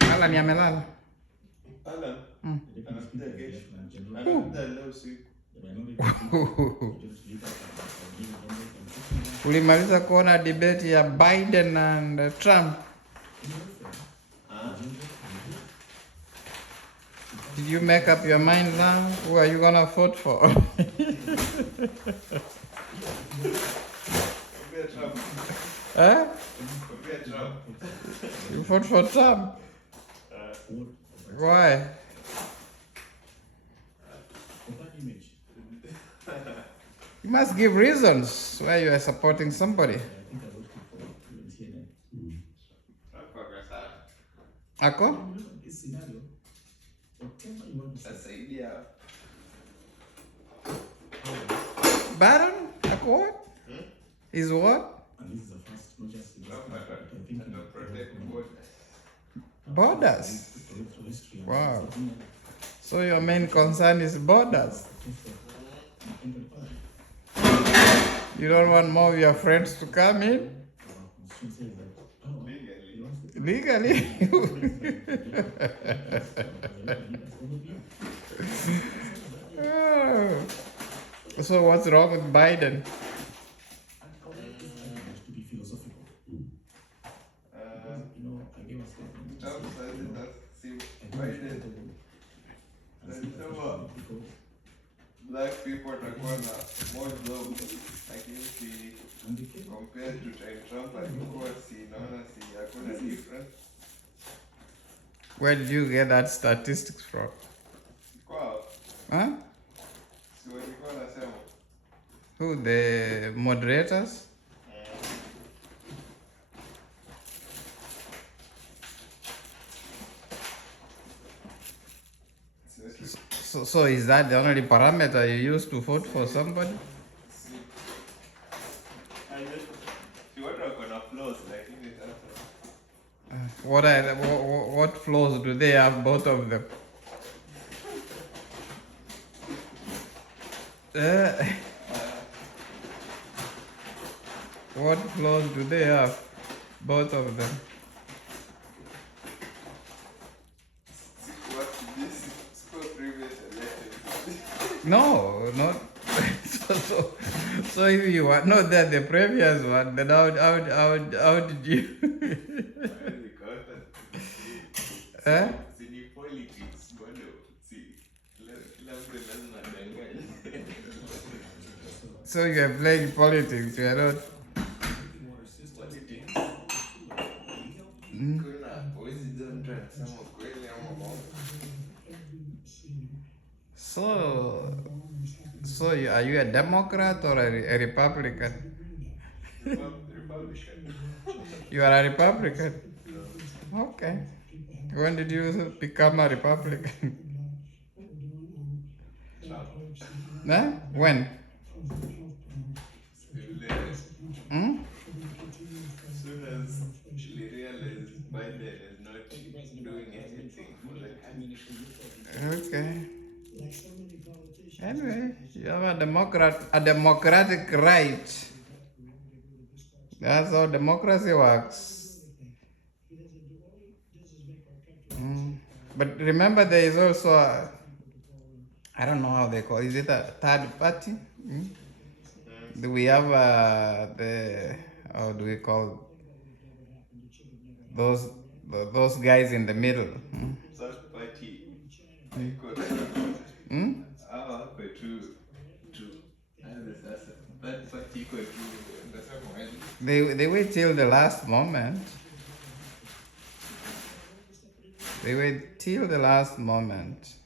Alan yamelala. Alan. Anakuja kesho. Anakuja leo usiku. Ulimaliza kuona debate ya Biden and Trump? Did you make up your mind now? Who are you gonna vote for? Trump. Huh? Trump. You vote for Trump? Why? You must give reasons why you are supporting somebody. Ako? Baron? Ako what? Is what? Borders. Wow. So your main concern is borders. You don't want more of your friends to come in? Legally? Oh. So what's wrong with Biden? Black people watakuwa na more jobs, lakini compared to Trump alikuwa naona hakuna difference. Where did you get that statistics from? Kwao. Huh? Si walikuwa nasema. Who, the moderators? So is that the only parameter you use to vote for somebody? What flaws do they have, both of them? What flaws do they have, both of them? No, not so if you are not that the previous one, then how did you? So you are playing politics, you are not. So are you a Democrat or a Republican? Republican. You are a Republican? Okay. When did you become a Republican? Huh? When? Hmm? As soon as she realized Biden is not doing anything for the country. Okay. Anyway, you have a democratic right. That's how democracy works. But remember, there is also I don't know how they call it. Is it a third party? Do we have how do we call those guys in the middle? Third party. They wait till the last moment. They wait till the last moment.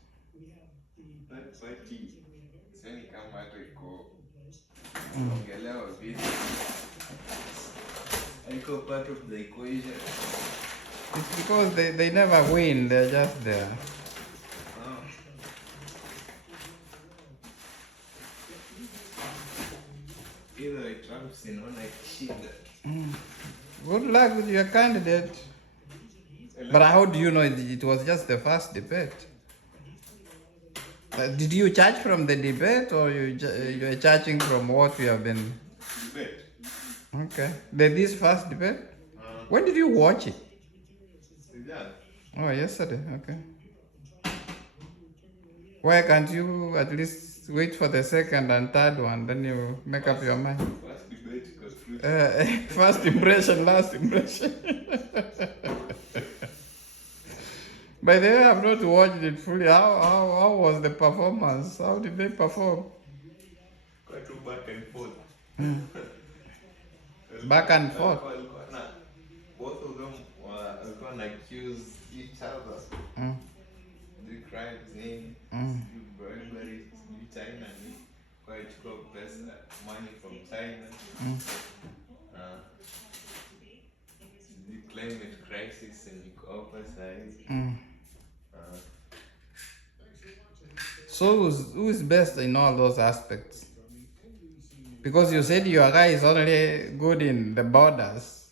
Part of the equation. It's because they never win, they're just there. Either Trump's in on like shit. Good luck with your candidate. But how do you know it was just the first debate? Did you judge from the debate, or you're judging from what we have been? Debate. Okay. This first debate? When did you watch it? Oh, yesterday. Okay. Why can't you at least wait for the second and third one, then you make up your mind? First debate conclusion. First impression, last impression. By the way, I've not watched it fully. How was the performance? How did they perform? Quite too back and forth. Back and forth. Both of them were going to accuse each other. Mm. The crimes name, Mm. bribery, China, quite took money from China. The climate crisis and the opposite. So who is best in all those aspects? Because you said your guy is only good in the borders.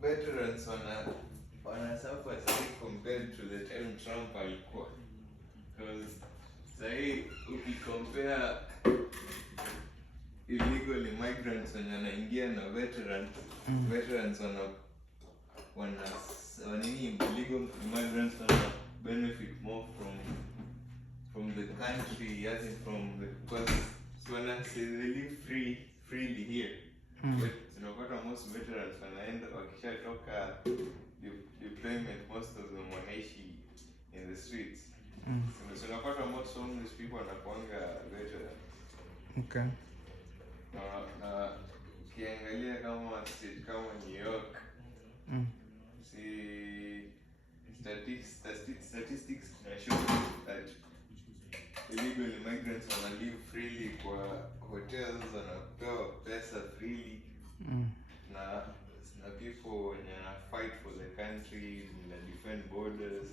Veterans wanasuffer sahi compared to the time Trump alikuwa. Because sahi ukicompare illegal immigrants wenye wanaingia na veterans illegal immigrants wana benefit more from the country, as in because they live freely here. But unapata most veterans wanaenda wakishatoka deployment, most of them wanaishi in the streets. So unapata most homeless people wanakuanga veterans. Okay. Na ukiangalia kama state kama New York, statistics show that illegal immigrants wanna live freely kwa hotels, wanapewa pesa freely. Na people wenye fight for the country, na defend borders,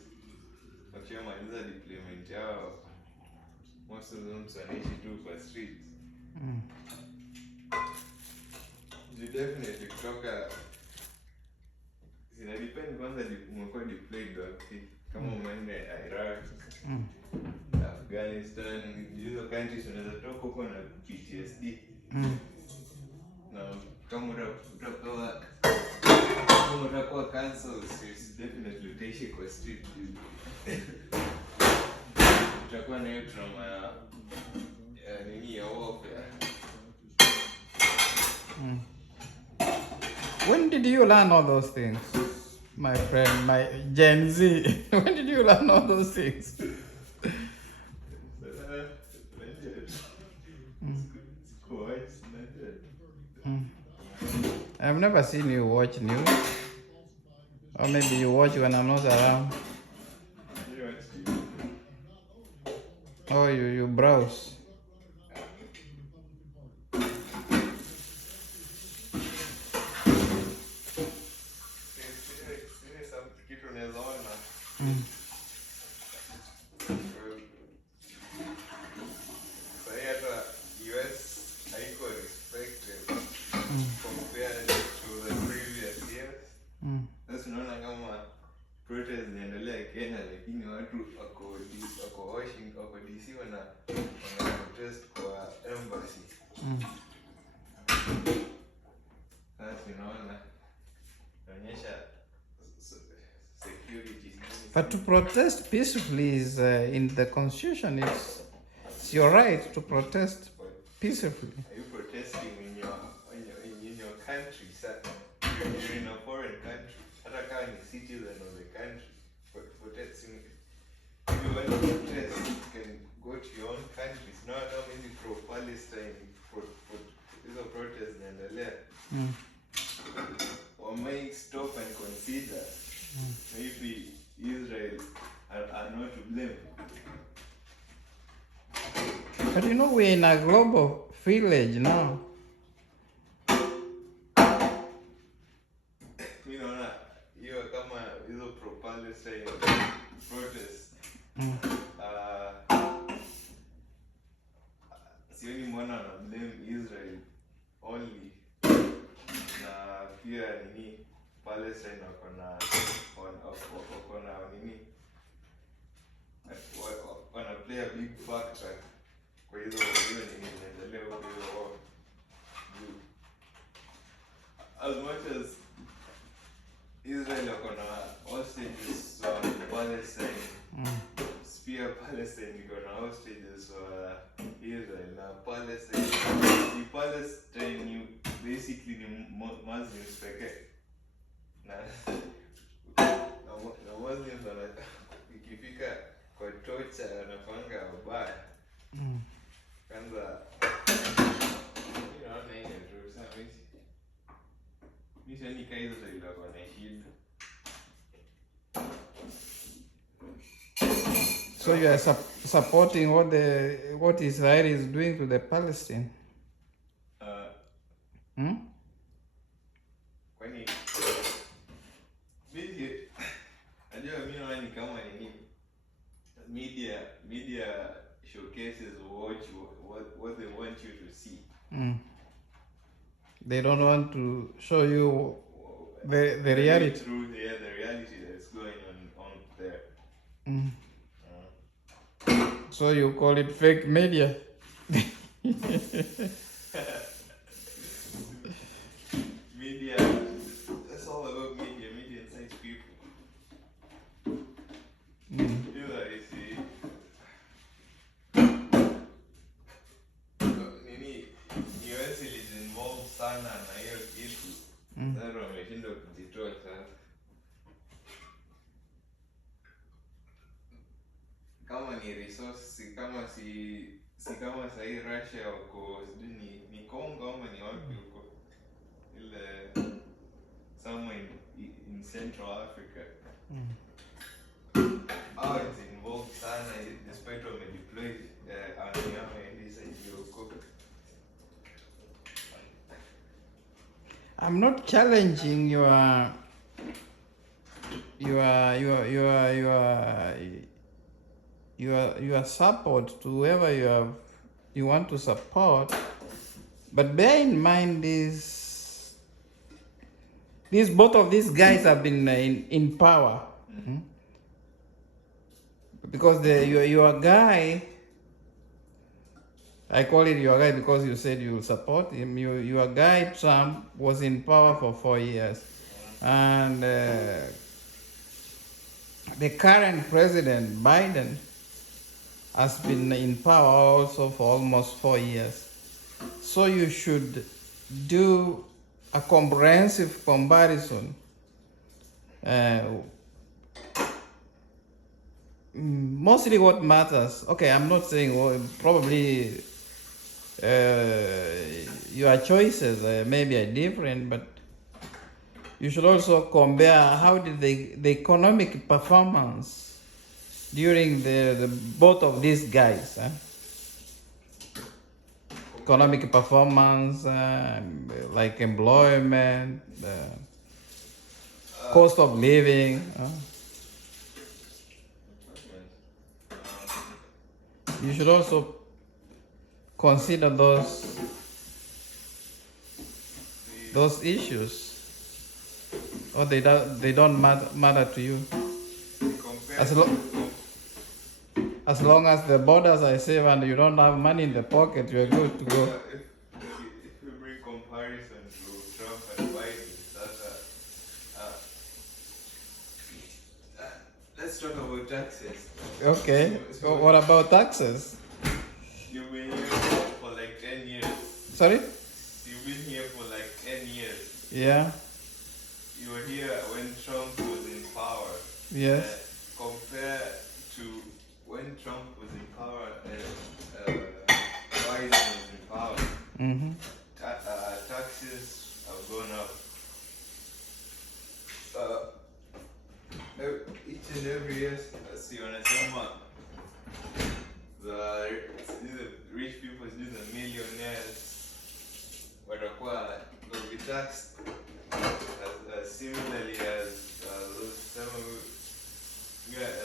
wakishamaliza deployment yao, most of them wanaishi tu kwa streets. You definitely kutoka zina depend kwanza umekuwa deployed wapi. Kama umeenda Iraq, Afghanistan, hizo countries unaweza toka huko na PTSD. Na kama utakuwa cancelled, definitely utaishi kwa street. Utakuwa na hiyo trauma ya warfare. When did you learn all those things, my friend, my Gen Z? When did you learn all those things? I've never seen you watch news. Or maybe you watch when I'm not around. Or you browse. Protest zinaendelea Kenya, lakini watu wako DC wana protest kwa embassy. Sasa unaona inaonyesha security. But to protest peacefully is in the constitution. It's your right to protest peacefully. Are you protesting in your country, sir? You're in a foreign country. Hata kama ni citizen of the country, protesting. If you want to protest, you can go to your own countries. No, I don't mean pro-Palestine, these protests naendelea. Or may stop and consider maybe Israel are not to blame. But you know, we're in a global village now. Hiyo kama hizo pro-Palestine protests. Sioni mbona wana blame Israel only. Na pia Palestine wako na wana play a big factor kwa hizo nini zinaendelea huko hizo war. As much as Israel wako na hostages wa Palestine, pia Palestine iko na hostages wa Israel, na Palestine basically ni Muslims pekee. Na Muslims ikifika kwa tocha wanapanga wabaya. Kwanza naona ile tu sana mimi nika hizo ndio kwa na shida. So you are supporting what Israel is doing to the Palestine? Kwani mimi ni kama nini media showcases what they want you to see. They don't want to show you the reality. Through the reality that's going on there. So you call it fake media? Media, that's all about media. Media incites people. You know, you see. Nini, US is involved sana na hiyo kitu. Sasa wameshindwa kujitoa sasa. Kama ni resource, kama sahi Russia wako ni Congo ama ni wapi huko, ile somewhere in Central Africa. It's involved sana despite wamedeploy army yao inside huko. I'm not challenging your support to whoever you want to support, but bear in mind these both of these guys have been in power. Because your guy, I call it your guy because you said you will support him. Your guy Trump was in power for 4 years, and the current president Biden has been in power also for almost 4 years. So you should do a comprehensive comparison. Mostly what matters, okay, I'm not saying probably your choices maybe are different, but you should also compare how did the economic performance during the both of these guys. Economic performance, like employment, cost of living. You should also consider those issues, or they don't matter to you. As long as the borders are safe and you don't have money in the pocket, you're good to go. If we bring comparison to Trump and Biden, let's talk about taxes. Okay. So what about taxes? You've been here for like 10 years. Sorry? You've been here for like 10 years. Yeah. You were here when Trump was in power. Yes. Compare to when Trump was in power and Biden was in power. Taxes have gone up. Each and every year, si wanasema the rich people, the millionaires, watakuwa will be taxed similarly as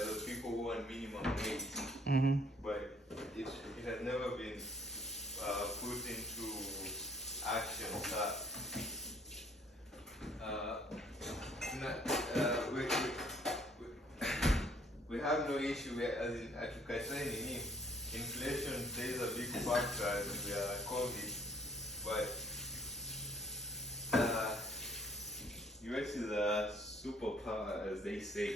those people who want minimum wage. But it has never been put into action. We have no issue as in Atukatai, inflation plays a big factor in COVID, but US is a superpower, as they say,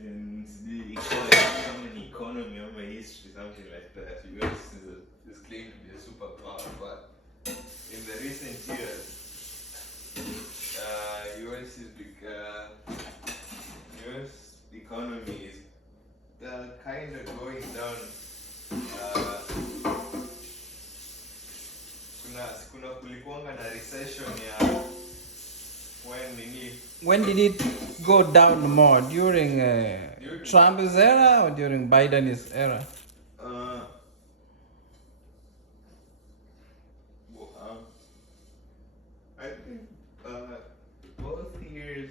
in the economy, or my history, something like that. US is claimed to be a superpower, but in the recent years, US is US economy is kind of going down. Kuna kulikuanga na recession ya when did it go down more? During Trump's era or during Biden's era? I think both years,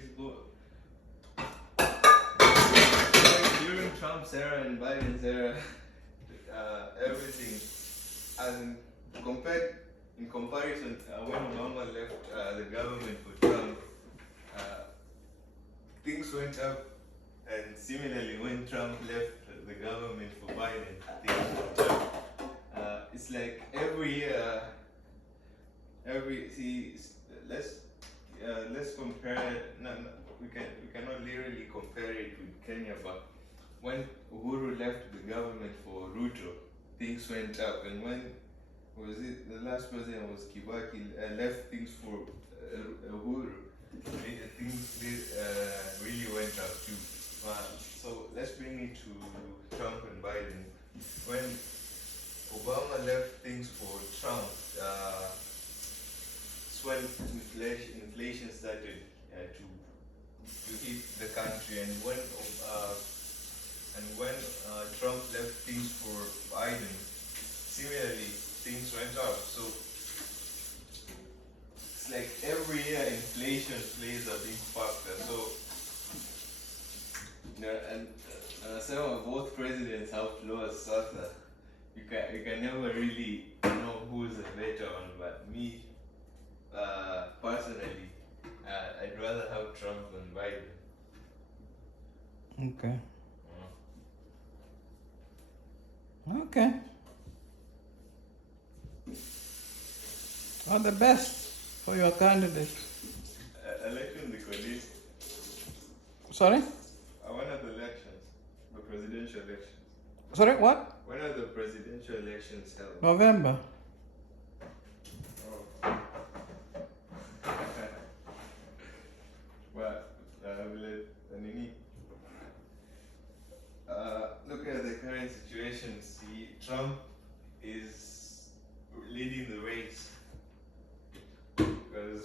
during Trump's era and Biden's era, everything, and in comparison, when Obama left the government for Trump, things went up, and similarly when Trump left the government for Biden, things went up. It's like every year, let's compare. We cannot literally compare it with Kenya, but when Uhuru left the government for Ruto, things went up, and when was it the last president was Kibaki, left things for Uhuru, things really went up too. So let's bring it to Trump and Biden. When Obama left things for Trump, when inflation started to hit the country, and when Trump left things for Biden, similarly things went up. So it's like every year inflation plays a big factor. So and some of both presidents have flaws, sort of. You can never really know who's a better one, but me. Personally, I'd rather have Trump than Biden. Okay. Okay. All the best for your candidate. Election recording. Sorry? When are the elections? The presidential elections. Sorry, what? When are the presidential elections held? November. Look at the current situation. See, Trump is leading the race because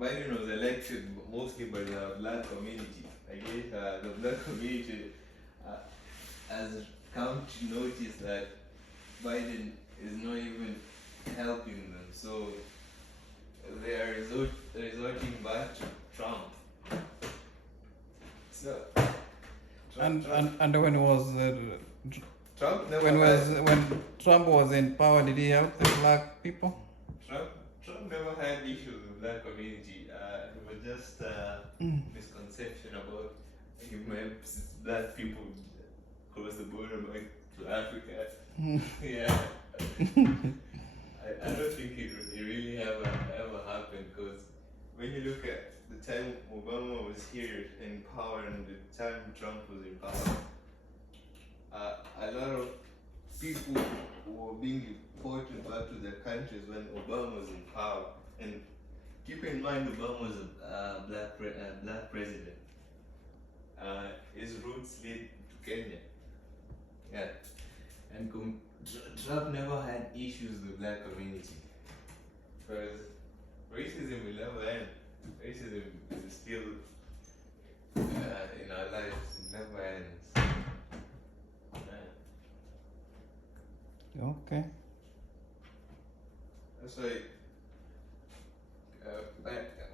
Biden was elected mostly by the black community. I guess the black community has come to notice that Biden is not even helping them, so they are resorting back to Trump. So, And when was Trump never when Trump was in power, did he help the black people? Trump never had issues with the black community. It was just misconception about him helps black people cross the border back to Africa. Yeah. I don't think it really ever happened, because when you look at the time Obama was here in power and the time Trump was in power, a lot of people were being deported back to their countries when Obama was in power. And keep in mind, Obama was a black president. His roots lead to Kenya. Yeah. And Trump never had issues with the black community, because racism will never end. Racism is still in our lives. It never ends. Okay. That's why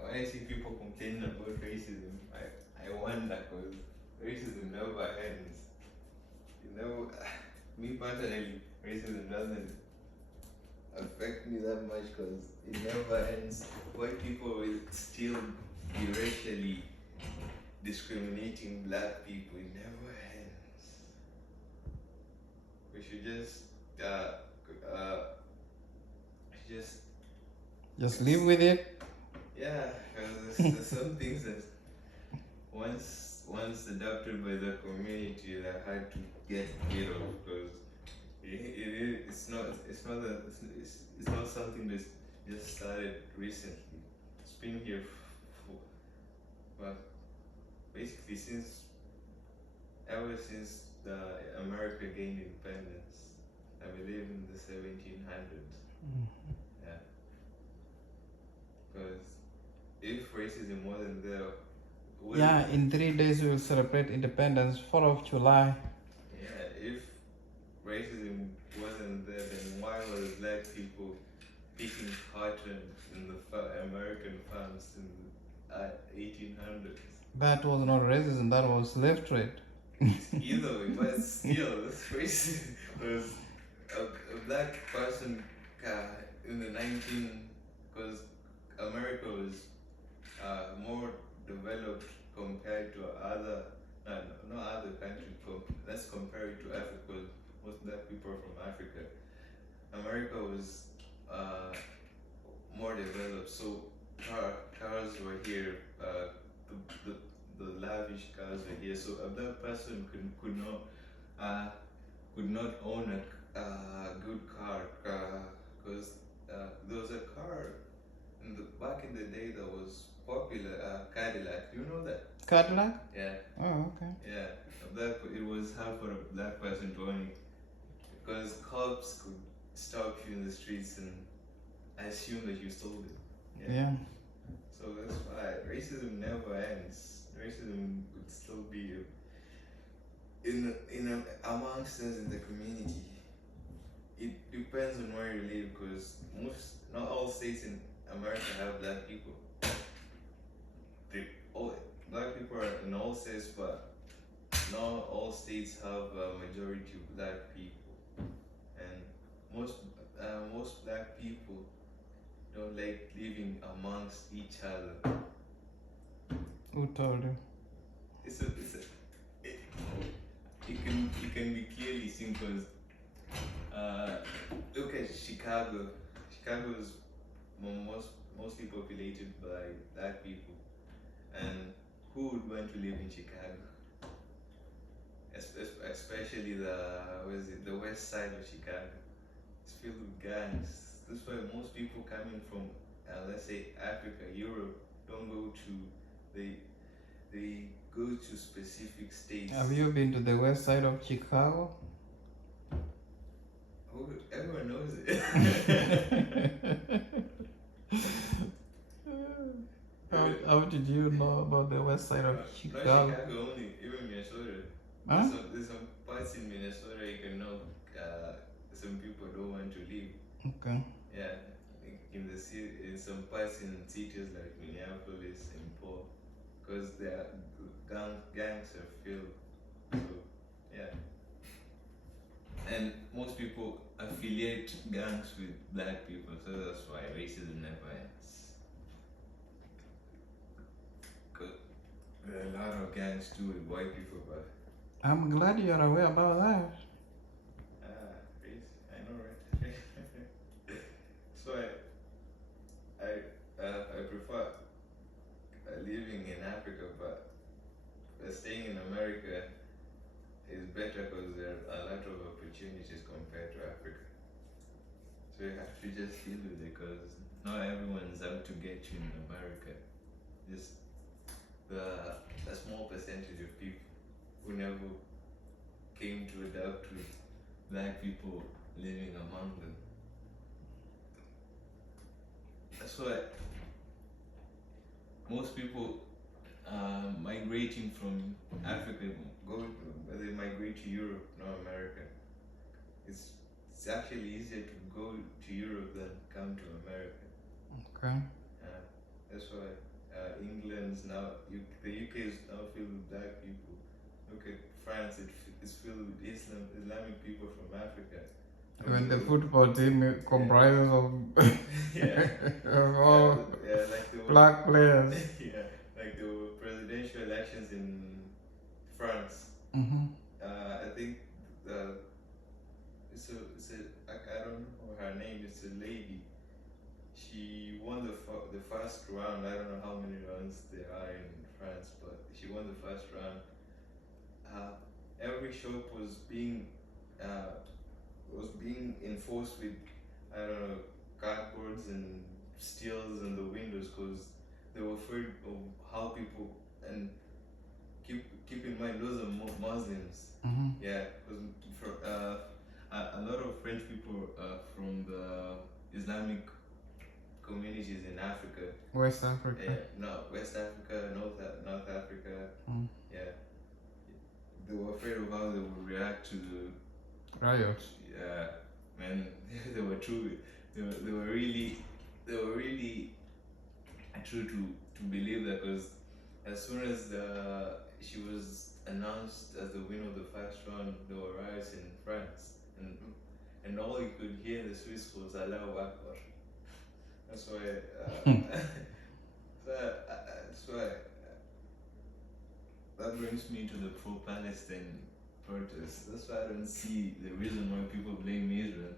when I see people complaining about racism, I wonder, because racism never ends. Me personally, racism doesn't affect me that much, because it never ends. White people will still be racially discriminating black people. It never ends. We should just just live with it. Yeah, because there's some things that once adopted by the community that I had to get rid of, because it's not something that's just started recently. It's been here well, basically ever since the America gained independence. I believe in the 1700s. Yeah, because if racism wasn't there, Yeah, in 3 days we will celebrate independence, 4th of July. Yeah, if racism wasn't there, then why were black people picking cotton in the American farms in the 1800s? That was not racism, that was slave trade. Either way, but still, that's racism. Because a black person in the because America was more developed compared to not other countries. Let's compare it to Africa, because most black people are from Africa. America was more developed, so cars were here. The lavish cars were here, so a black person could not own a good car, because there was a car back in the day that was popular, Cadillac. You know that? Cadillac? Yeah. Oh, okay. Yeah, it was hard for a black person to own it, because cops could stop you in the streets and assume that you stole it. Yeah. So that's why racism never ends. Racism would still be amongst us in the community. It depends on where you live, because not all states in America have black people. Black people are in all states, but not all states have a majority of black people, and most black people don't like living amongst each other. Who told you? It can be clearly seen, because look at Chicago. Chicago is mostly populated by black people, and who would want to live in Chicago? Especially the west side of Chicago. It's filled with gangs. That's why most people coming from, let's say, Africa, Europe, don't go to they go to specific states. Have you been to the west side of Chicago? Everyone knows it. How did you know about the west side of Chicago? Not Chicago only, even Minnesota. Huh? There's some parts in Minnesota you can know some people don't want to live. Okay. Yeah, in some parts in cities like Minneapolis and Paul, because their gangs are filled. So yeah, and most people affiliate gangs with black people, so that's why racism never ends. There are a lot of gangs too with white people, but I'm glad you're aware about that. I know, right? So I prefer living in Africa, but staying in America is better because there are a lot of opportunities compared to Africa. So you have to just deal with it, because not everyone's out to get you in America. Just a small percentage of people who never came to adapt with black people living among them. That's why most people migrating from Africa they migrate to Europe, not America. It's actually easier to go to Europe than come to America. Okay. That's why England's now, the UK is now filled with black people. Look at France, it's filled with Islamic people from Africa. When the football team comprises of, yeah. of all like black players. Yeah, like the president presidential elections in France. Mm-hmm. I think I don't know her name. It's a lady. She won the first round. I don't know how many rounds there are in France, but she won the first round. Every shop uh, was being enforced with, I don't know, cardboards and steels in the windows because they were afraid of how people, and keep in mind those are Muslims. Mm-hmm. Yeah, because a lot of French people from the Islamic communities in Africa. West Africa. Yeah, no, West Africa, North Africa. Mm. Yeah, they were afraid of how they would react to the Riots. yeah, man. They were true. They were really true to believe that, because as soon as she was announced as the winner of the first round, there were riots in France, and all you could hear in the streets was Allahu Akbar. That's why. That's why. That brings me to the pro-Palestine protests. That's why I don't see the reason why people blame Israel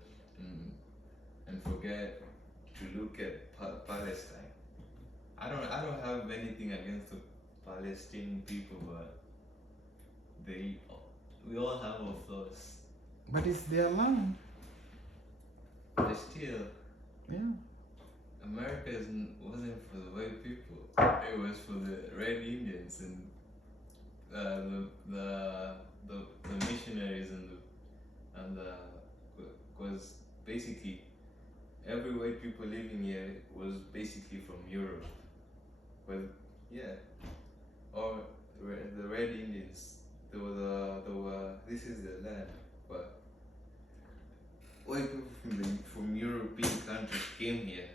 and forget to look at Palestine. I don't have anything against the Palestinian people, but we all have our flaws. But it's their land. But still, Yeah. America wasn't for the white people. It was for the red Indians and the missionaries and was basically every white people living here was basically from Europe. Well, yeah, or the red Indians. They were this is their land, but white people from European countries came here,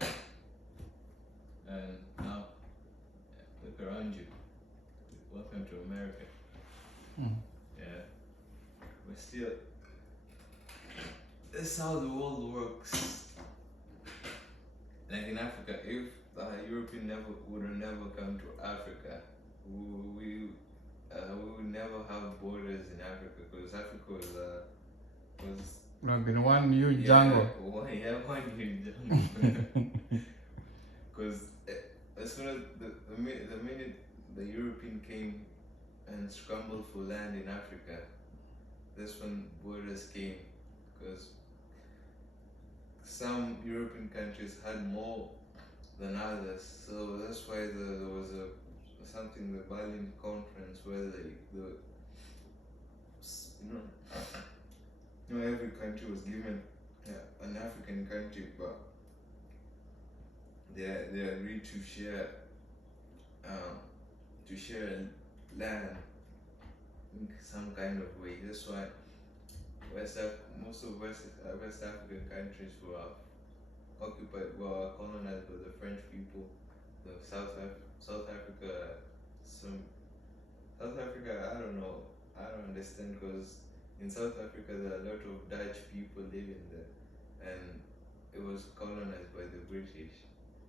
and now look around you. Welcome to America. Mm. Yeah, but still, that's how the world works. Like in Africa, if the European would have never come to Africa, we would never have borders in Africa, because Africa was Would have been one huge jungle. one huge jungle. Because as soon as the minute the European came and scrambled for land in Africa, that's when borders came, because some European countries had more than others, so that's why there was something, the Berlin Conference, where every country was given an African country, but they agreed to share land in some kind of way. That's why most of West African countries were colonized by the French people. The South Africa, South Africa, I don't know, I don't understand, because in South Africa there are a lot of Dutch people living there, and it was colonized by the British,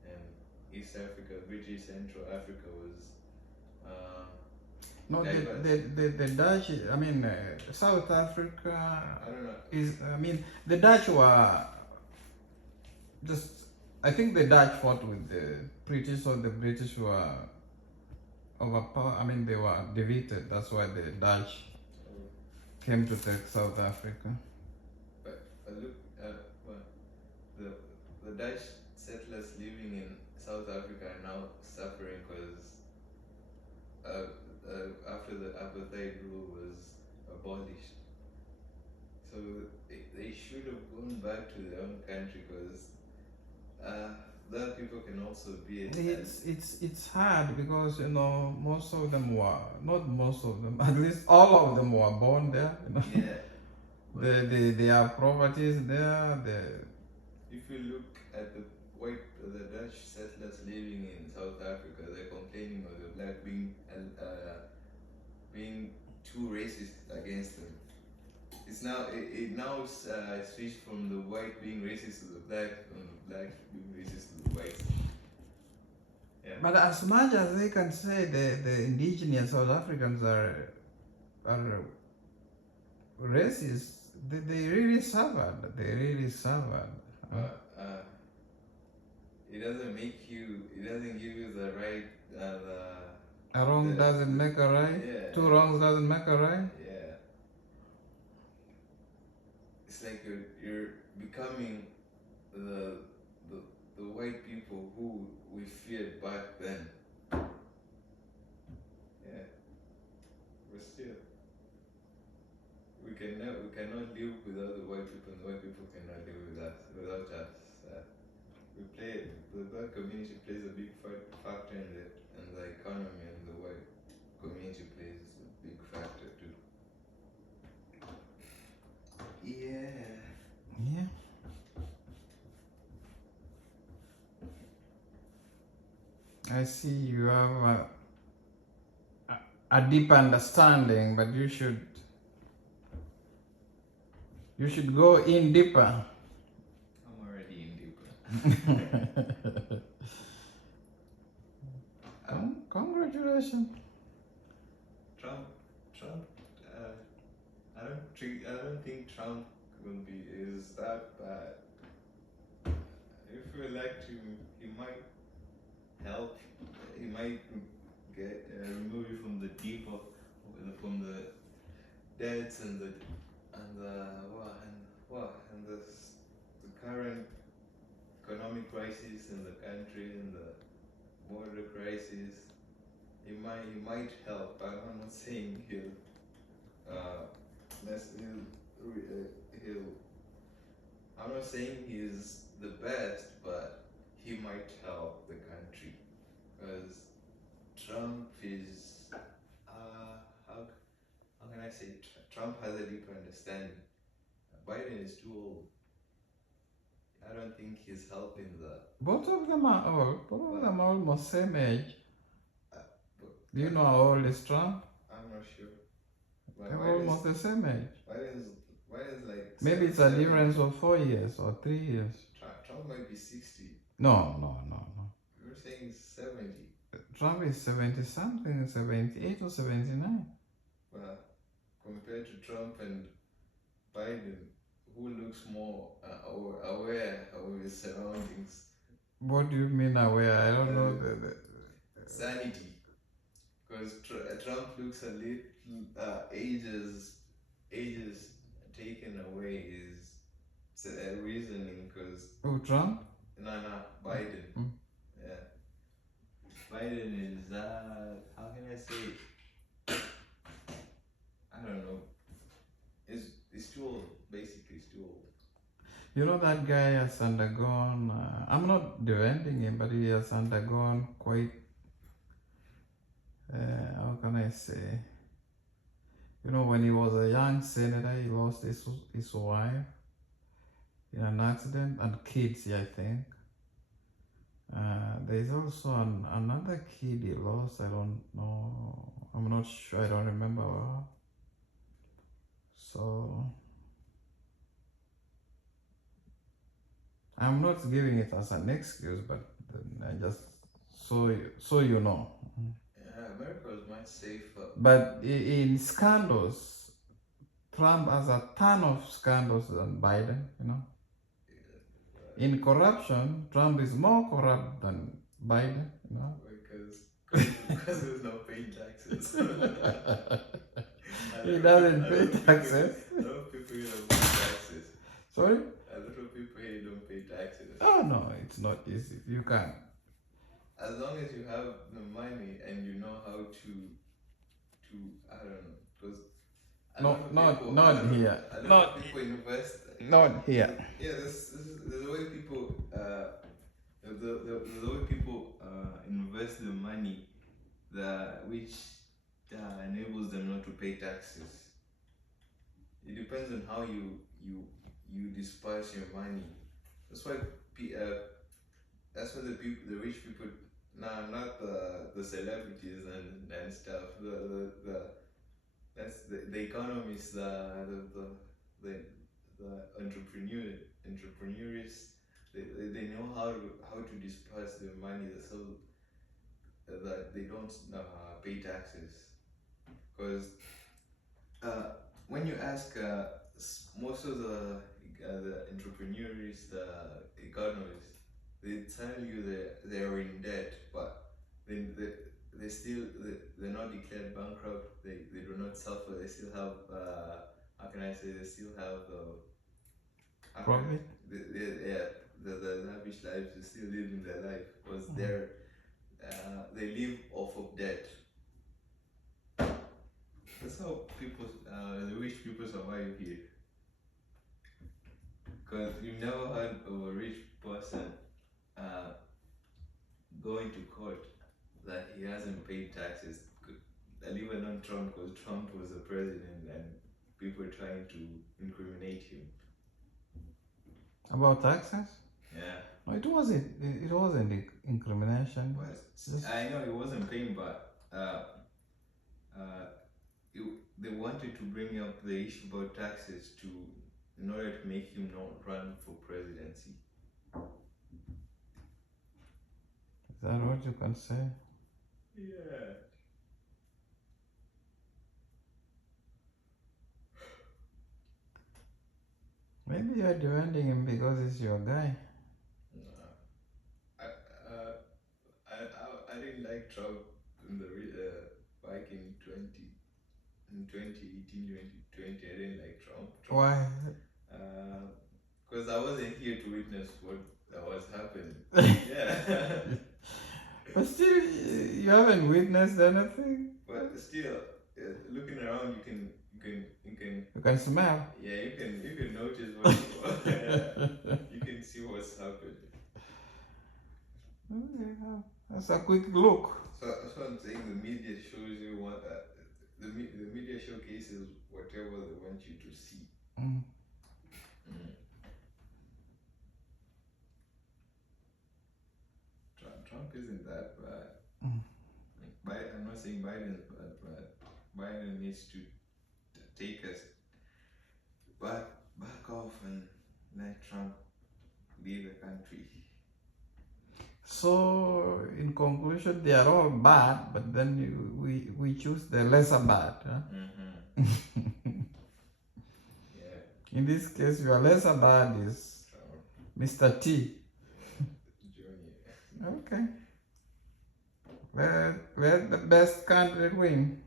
and East Africa, British Central Africa was No, diverse. the Dutch, I mean, South Africa I don't know. I mean, the Dutch were just, I think the Dutch fought with the British, or the British were overpowered. I mean, they were defeated. That's why the Dutch came to take South Africa. But look, the Dutch settlers living in South Africa are now suffering because after the apartheid rule was abolished, so they should have gone back to their own country, because that people can also be. It's hard because most of them were, not most of them, at least all of them were born there. Yeah. They have properties there. If you look at the Dutch settlers living in South Africa, they're complaining of the black being too racist against them. It's now switched from the white being racist to the black, and the black being racist to the white. Yeah. But as much as they can say the indigenous South Africans are racist, they really suffered. They really suffered. But it doesn't make you. It doesn't give you the right. A wrong doesn't make a right. Yeah. Two wrongs doesn't make a right. Yeah. It's like you're becoming the the white people who we feared back then. Yeah. But still, we cannot live without the white people, and the white people cannot live without us. The black community plays a big factor in the economy, and the white community plays a big factor too. Yeah. Yeah. I see you have a deep understanding, but you should go in deeper. I'm already in deeper. Congratulations. Trump. I don't think Trump is that bad. If we elect him, he might help. He might remove you from the from the debts and the current economic crisis in the country and the border crisis. He might help. I'm not saying he'll I'm not saying he's the best, but he might help the country, because Trump is how can I say, Trump has a deeper understanding. Biden is too old. I don't think he's helping the. Both of them are old. Both of them are almost same age. Do you know how old is Trump? I'm not sure. But They're almost the same age. Biden's like. Maybe it's a difference of 4 years or 3 years. Trump might be 60. No. You're saying 70. Trump is 70 something, 78 or 79. Well, compared to Trump and Biden, who looks more aware of his surroundings? What do you mean aware? I don't know the sanity. Because Trump looks a little ages taken away his reasoning. Because Trump? No, Biden. Yeah, Biden is how can I say it? I don't know. It's too old. Basically, it's too old. You know, that guy has undergone, I'm not defending him, but he has undergone quite, how can I say, you know, when he was a young senator, he lost his wife in an accident, and kids, I think. There's also another kid he lost, I don't know, I'm not sure, I don't remember well. So I'm not giving it as an excuse, but I just so you know. Yeah, America was much safer. But in scandals, Trump has a ton of scandals than Biden, you know. In corruption, Trump is more corrupt than Biden, you know. Because there's no paying taxes. He doesn't pay taxes. A lot of people here don't pay taxes. Sorry? A lot of people here don't pay taxes. Oh no, it's not easy. You can't. As long as you have the money and you know how to I don't know, because not here. Not people invest. Not here. Yeah, there's the way people the way people invest the money which enables them not to pay taxes. It depends on how you disperse your money. That's why the rich people, not the celebrities and stuff. That's the economists, the entrepreneurs. They know how to disperse their money. So that they don't pay taxes. Because when you ask most of the entrepreneurs, the economists, they tell you that they're in debt, but they still they're not declared bankrupt. They do not suffer. They still have how can I say, they still have Profit. The lavish lives. They still living their life because they live off of debt. That's how people, the rich people survive here. Because you've never heard of a rich person going to court that he hasn't paid taxes. And even on Trump, because Trump was the president and people were trying to incriminate him. About taxes? Yeah. No, it wasn't. It wasn't incrimination. I know he wasn't paying, but they wanted to bring up the issue about taxes in order to make him not run for presidency. Is that what you can say? Yeah. Maybe you're defending him because he's your guy. I didn't like Trump in the back in 2018, 2020. I didn't like Trump. Why? Because I wasn't here to witness what was happening. Yeah. But still, you haven't witnessed anything. But still, looking around, you can smell. Yeah, you can notice what you can see what's happening. Okay, that's a quick look. So that's what I'm saying. The media shows you what the media showcases whatever they want you to see. Trump isn't that bad. I'm not saying Biden's bad, but Biden needs to take us back off and let Trump lead the country. So, in conclusion, they are all bad, but then we choose the lesser bad. Huh? Yeah. In this case, your lesser bad is Trump. Mr. T. Junior. Okay. Let the best country win.